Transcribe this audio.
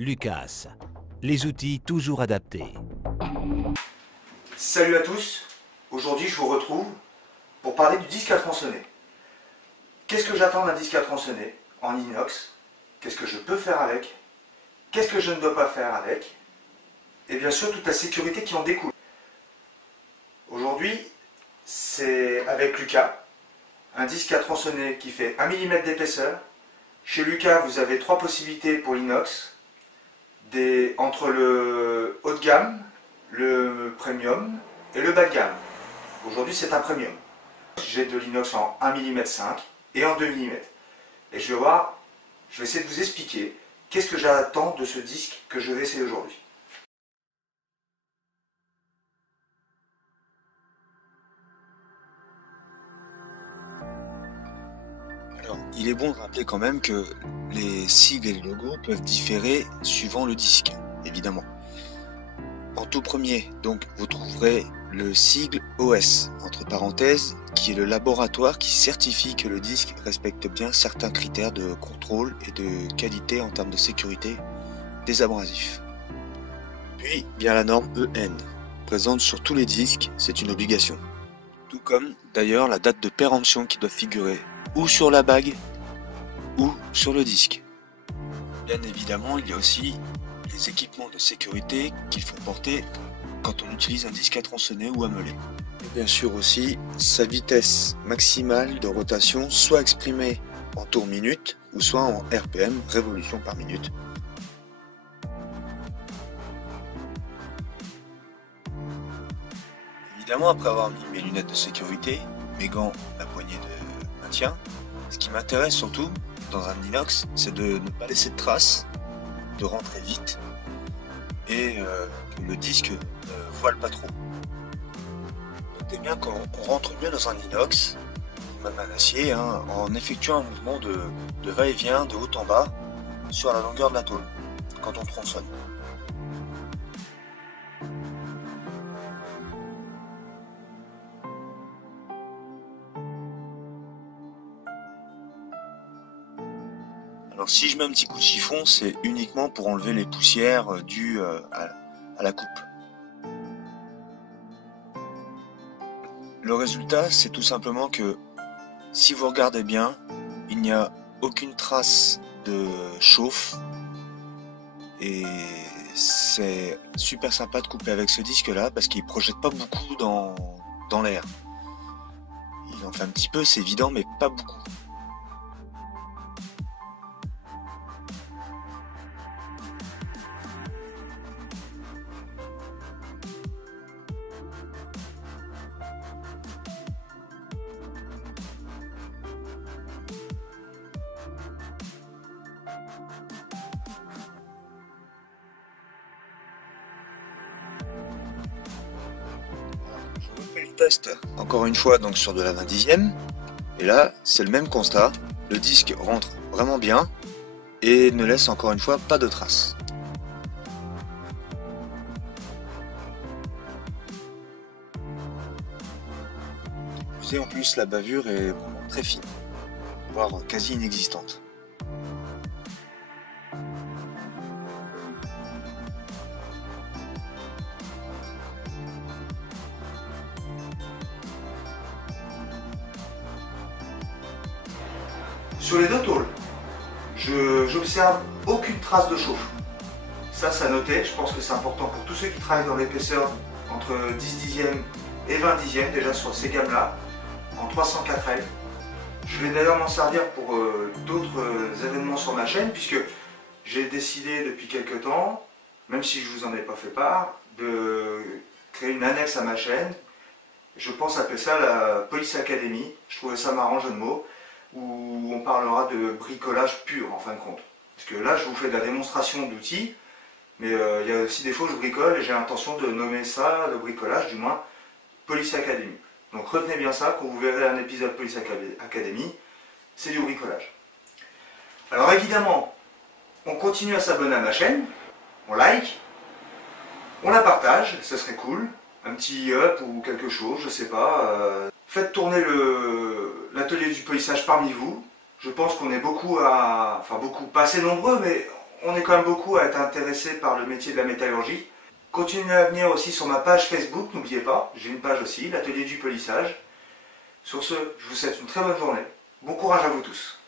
Lucas, les outils toujours adaptés. Salut à tous, aujourd'hui je vous retrouve pour parler du disque à tronçonner. Qu'est-ce que j'attends d'un disque à tronçonner en inox? Qu'est-ce que je peux faire avec? Qu'est-ce que je ne dois pas faire avec? Et bien sûr toute la sécurité qui en découle. Aujourd'hui c'est avec Lucas, un disque à tronçonner qui fait 1 mm d'épaisseur. Chez Lucas vous avez 3 possibilités pour l'inox, entre le haut de gamme, le premium et le bas de gamme. Aujourd'hui c'est un premium. J'ai de l'inox en 1 mm 5 et en 2 mm. Et je vais essayer de vous expliquer qu'est-ce que j'attends de ce disque que je vais essayer aujourd'hui. Alors, il est bon de rappeler quand même que les sigles et les logos peuvent différer suivant le disque, évidemment. En tout premier, donc, vous trouverez le sigle OS, entre parenthèses, qui est le laboratoire qui certifie que le disque respecte bien certains critères de contrôle et de qualité en termes de sécurité des abrasifs. Puis, bien la norme EN, présente sur tous les disques, c'est une obligation. Tout comme, d'ailleurs, la date de péremption qui doit figurer ou sur la bague ou sur le disque. Bien évidemment, il y a aussi les équipements de sécurité qu'il faut porter quand on utilise un disque à tronçonner ou à meuler. Et bien sûr aussi sa vitesse maximale de rotation, soit exprimée en tours minute ou soit en RPM, révolutions par minute. Évidemment, après avoir mis mes lunettes de sécurité, mes gants, la poignée de maintien, ce qui m'intéresse surtout dans un inox, c'est de ne pas laisser de traces, de rentrer vite et que le disque ne voile pas trop. Notez bien qu'on rentre mieux dans un inox, même un acier, hein, en effectuant un mouvement de va-et-vient de haut en bas sur la longueur de la tôle quand on tronçonne. Alors si je mets un petit coup de chiffon, c'est uniquement pour enlever les poussières dues à la coupe. Le résultat, c'est tout simplement que si vous regardez bien, il n'y a aucune trace de chauffe et c'est super sympa de couper avec ce disque là parce qu'il ne projette pas beaucoup dans l'air. Il en fait un petit peu, c'est évident, mais pas beaucoup. Je refais le test encore une fois donc sur de la 20e et là c'est le même constat, le disque rentre vraiment bien et ne laisse encore une fois pas de traces. En plus la bavure est vraiment très fine, voire quasi inexistante. Sur les deux tôles, j'observe aucune trace de chauffe. Ça à noter, je pense que c'est important pour tous ceux qui travaillent dans l'épaisseur entre 10 dixièmes et 20 dixièmes, déjà sur ces gammes-là, en 304L. Je vais d'ailleurs m'en servir pour d'autres événements sur ma chaîne, puisque j'ai décidé depuis quelques temps, même si je ne vous en ai pas fait part, de créer une annexe à ma chaîne. Je pense appeler ça la Police Academy. Je trouvais ça marrant, jeu de mots, où on parlera de bricolage pur en fin de compte. Parce que là je vous fais de la démonstration d'outils, mais il y a aussi des fois où je bricole et j'ai l'intention de nommer ça, le bricolage du moins, Police Academy. Donc retenez bien ça, quand vous verrez un épisode Police Academy, c'est du bricolage. Alors évidemment, on continue à s'abonner à ma chaîne, on like, on la partage, ce serait cool, un petit up ou quelque chose, je sais pas. Faites tourner l'atelier du polissage parmi vous. Je pense qu'on est beaucoup à... Enfin beaucoup, pas assez nombreux, mais on est quand même beaucoup à être intéressé par le métier de la métallurgie. Continuez à venir aussi sur ma page Facebook, n'oubliez pas, j'ai une page aussi, l'atelier du polissage. Sur ce, je vous souhaite une très bonne journée. Bon courage à vous tous.